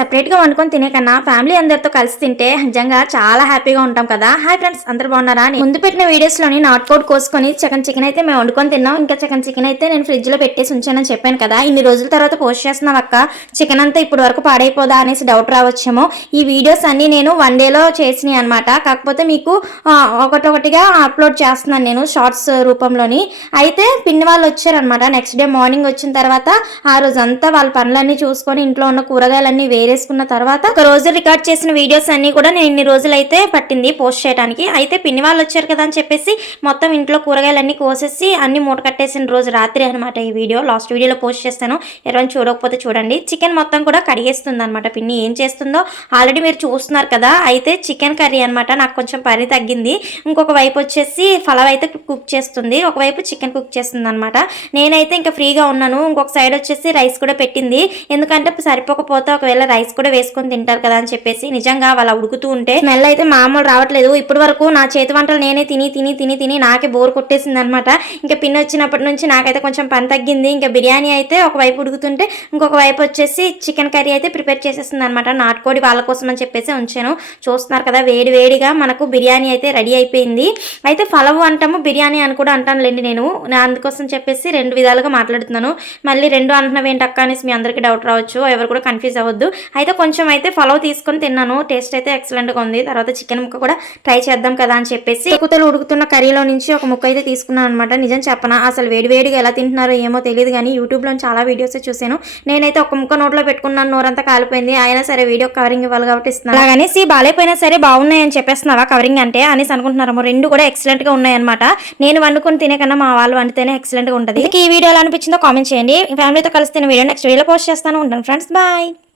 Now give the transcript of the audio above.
సపరేట్గా వండుకొని తినే కన్నా ఫ్యామిలీ అందరితో కలిసి తింటే నిజంగా చాలా హ్యాపీగా ఉంటాం కదా. హాయ్ ఫ్రెండ్స్ అందరు బాగున్నారా ముందు పెట్టిన వీడియోస్లోని నాట్ కోట్ కోసుకొని చికెన్ చికెన్ అయితే మేము వండుకొని తిన్నాం. ఇంకా చికెన్ చికెన్ అయితే నేను ఫ్రిడ్జ్లో పెట్టేసి ఉంచానని చెప్పాను కదా. ఇన్ని రోజుల తర్వాత పోస్ట్ చేస్తున్నాం అక్క. చికెన్ అంతా ఇప్పుడు వరకు పాడైపోదా అనేసి డౌట్ రావచ్చేమో. ఈ వీడియోస్ అన్నీ నేను వన్ డేలో చేసినాయి అనమాట కాకపోతే మీకు ఒకటొకటిగా అప్లోడ్ చేస్తున్నాను నేను షార్ట్స్ రూపంలోని. అయితే పిన్ని వాళ్ళు వచ్చారనమాట నెక్స్ట్ డే మార్నింగ్ వచ్చిన తర్వాత ఆ రోజంతా వాళ్ళ పనులన్నీ చూసుకొని ఇంట్లో ఉన్న కూరగాయలన్నీ వేరేసుకున్న తర్వాత ఒక రోజు రికార్డ్ చేసిన వీడియోస్ అన్ని కూడా నేను ఇన్ని రోజులు అయితే పట్టింది పోస్ట్ చేయడానికి అయితే పిన్ని వాళ్ళు వచ్చారు కదా అని చెప్పేసి మొత్తం ఇంట్లో కూరగాయలన్నీ కోసేసి అన్ని మూట కట్టేసిన రోజు రాత్రి అనమాట ఈ వీడియో. లాస్ట్ వీడియోలో పోస్ట్ చేస్తాను. ఎవరైనా చూడకపోతే చూడండి. చికెన్ మొత్తం కూడా కడిగేస్తుంది అనమాట పిన్ని. ఏం చేస్తుందో ఆల్రెడీ మీరు చూస్తున్నారు కదా. అయితే చికెన్ కర్రీ అనమాట నాకు కొంచెం పని తగ్గింది. ఇంకొక వైపు వచ్చేసి ఫలవ్ అయితే కుక్ చేస్తుంది. ఒకవైపు చికెన్ కుక్ చేస్తుంది అనమాట నేనైతే ఇంకా ఫ్రీగా ఉన్నాను. ఇంకొక సైడ్ వచ్చేసి రైస్ కూడా పెట్టింది. ఎందుకంటే సరిపోకపోతే ఒకవేళ రైస్ రైస్ కూడా వేసుకొని తింటారు కదా అని చెప్పేసి నిజంగా వాళ్ళ ఉడుకుతూ ఉంటే స్మెల్ అయితే మామూలు రావట్లేదు. ఇప్పటి వరకు నా చేతి వంటలు నేనే తిని తిని తిని తిని నాకే బోర్ కొట్టేసింది అనమాట ఇంకా పిన్ వచ్చినప్పటి నుంచి నాకైతే కొంచెం పని తగ్గింది. ఇంకా బిర్యానీ అయితే ఒకవైపు ఉడుకుతుంటే ఇంకొక వైపు వచ్చేసి చికెన్ కర్రీ అయితే ప్రిపేర్ చేసేస్తుంది అనమాట నాటుకోడి వాళ్ళ కోసం అని చెప్పేసి ఉంచాను. చూస్తున్నారు కదా వేడి వేడిగా మనకు బిర్యానీ అయితే రెడీ అయిపోయింది. అయితే ఫలవు అంటాము బిర్యానీ అని కూడా అంటానులేండి నేను. అందుకోసం చెప్పేసి రెండు విధాలుగా మాట్లాడుతున్నాను. మళ్ళీ రెండు అంటున్నావు ఏంటి అక్క అనేసి మీ అందరికీ డౌట్ రావచ్చు. ఎవరు కూడా కన్ఫ్యూజ్ అవ్వద్దు. అయితే కొంచెం అయితే ఫలవ్ తీసుకొని తిన్నాను. టేస్ట్ అయితే ఎక్సలెంట్గా ఉంది. తర్వాత చికెన్ ముక్క కూడా ట్రై చేద్దాం కదా అని చెప్పేసి కుతలు ఉడుకుతున్న కర్రీలో నుంచి ఒక ముక్క అయితే తీసుకున్నాను అనమాట నిజం చెప్పనా అసలు వేడి వేడిగా ఎలా తింటున్నారో ఏమో తెలియదు కానీ యూట్యూబ్లో చాలా వీడియోస్ చూసాను నేనైతే ఒక ముక్క నోట్లో పెట్టుకున్నాను. నోరంతా కాలిపోయింది. అయినా సరే వీడియో కవరింగ్ ఇవ్వాలి కాబట్టి ఇస్తున్నాను. అలాగనేసి బాగాలేపోయినా సరే బాగున్నాయి అని చెప్పేస్తున్నావా కవరింగ్ అంటే? అనేసి అనుకుంటున్నారేమో. రెండు కూడా ఎక్సలెంట్గా గా నేను వండుకొని తినే కన్నా మా వాళ్ళు వండితేనే ఎక్సలెంట్గా ఉంటుంది. ఈ వీడియో ఎలా అనిపించిందో కామెంట్ చేయండి. ఫ్యామిలీతో కలిసి తిన వీడియో నెక్స్ట్ వీడియోలో పోస్ట్ చేస్తాను. ఉంటాను ఫ్రెండ్స్ బాయ్